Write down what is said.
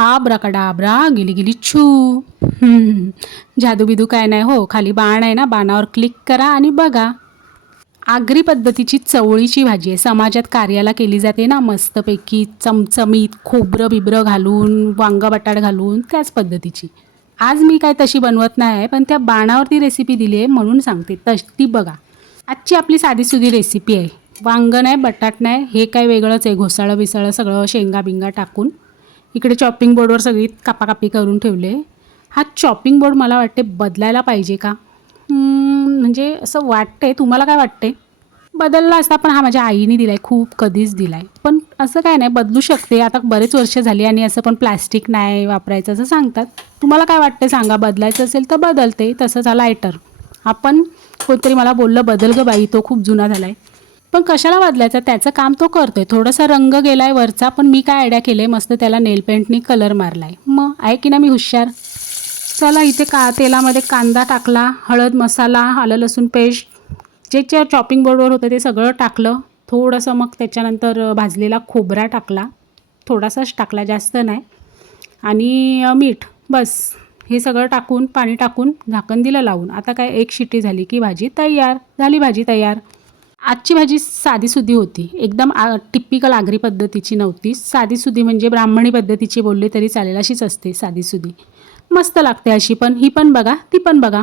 आब्राकडाब्रा गिली गिली छू. जादू बिदू काय नाही हो, खाली बाण आहे ना, बाणावर क्लिक करा आणि बघा. आगरी पद्धतीची चवळीची भाजी आहे, समाजात कार्याला केली जाते ना, मस्तपैकी चमचमीत खोबरं बिबरं घालून, वांग बटाट घालून, त्याच पद्धतीची. आज मी काय तशी बनवत नाही आहे, पण त्या बाणावरती रेसिपी दिली आहे म्हणून सांगते, ती बघा. आजची आपली साधीसुधी रेसिपी आहे. वांग नाही, बटाट नाही, हे काय वेगळंच आहे, घोसाळं बिसाळं सगळं शेंगा बिंगा टाकून. इकडे चॉपिंग बोर्डवर सगळी कापाकापी करून ठेवले. हा चॉपिंग बोर्ड मला वाटते बदलायला पाहिजे का, म्हणजे असं वाटते. तुम्हाला काय वाटते? बदलला असता, पण हा माझ्या आईने दिला आहे, खूप कधीच दिला आहे. पण असं काय नाही, बदलू शकते. आता बरेच वर्ष झाली आणि असं पण प्लॅस्टिक नाही वापरायचं असं सांगतात. तुम्हाला काय वाटते सांगा, बदलायचं असेल तर बदलते. तसंच हा लायटर, आपण कोणतरी मला बोललं बदल गं बाई, तो खूप जुना झाला आहे. पण कशाला बदलायचा, त्याचं काम तो करतोय. थोडासा रंग गेला आहे वरचा, पण मी काय आयडिया केलं आहे, मस्त त्याला नेल पेंटनी कलर मारला आहे. मग आहे की ना मी हुशार. चला, इथे तेलामध्ये कांदा टाकला, हळद, मसाला, आलं लसूण पेस्ट, जे चॉपिंग बोर्डवर होतं ते सगळं टाकलं. थोडंसं मग त्याच्यानंतर भाजलेला खोबरा टाकला, थोडासाच टाकला, जास्त नाही. आणि मीठ, बस. हे सगळं टाकून, पाणी टाकून झाकण दिलं लावून. आता काय एक शिट्टी झाली की भाजी तयार झाली. भाजी तयार. आजची भाजी साधीसुधी होती, एकदम टिपिकल आगरी पद्धतीची नव्हती. साधीसुधी म्हणजे ब्राह्मणी पद्धतीची बोलले तरी चालेल, अशीच असते साधीसुधी. मस्त लागते अशी पण. ही पण बघा, ती पण बघा.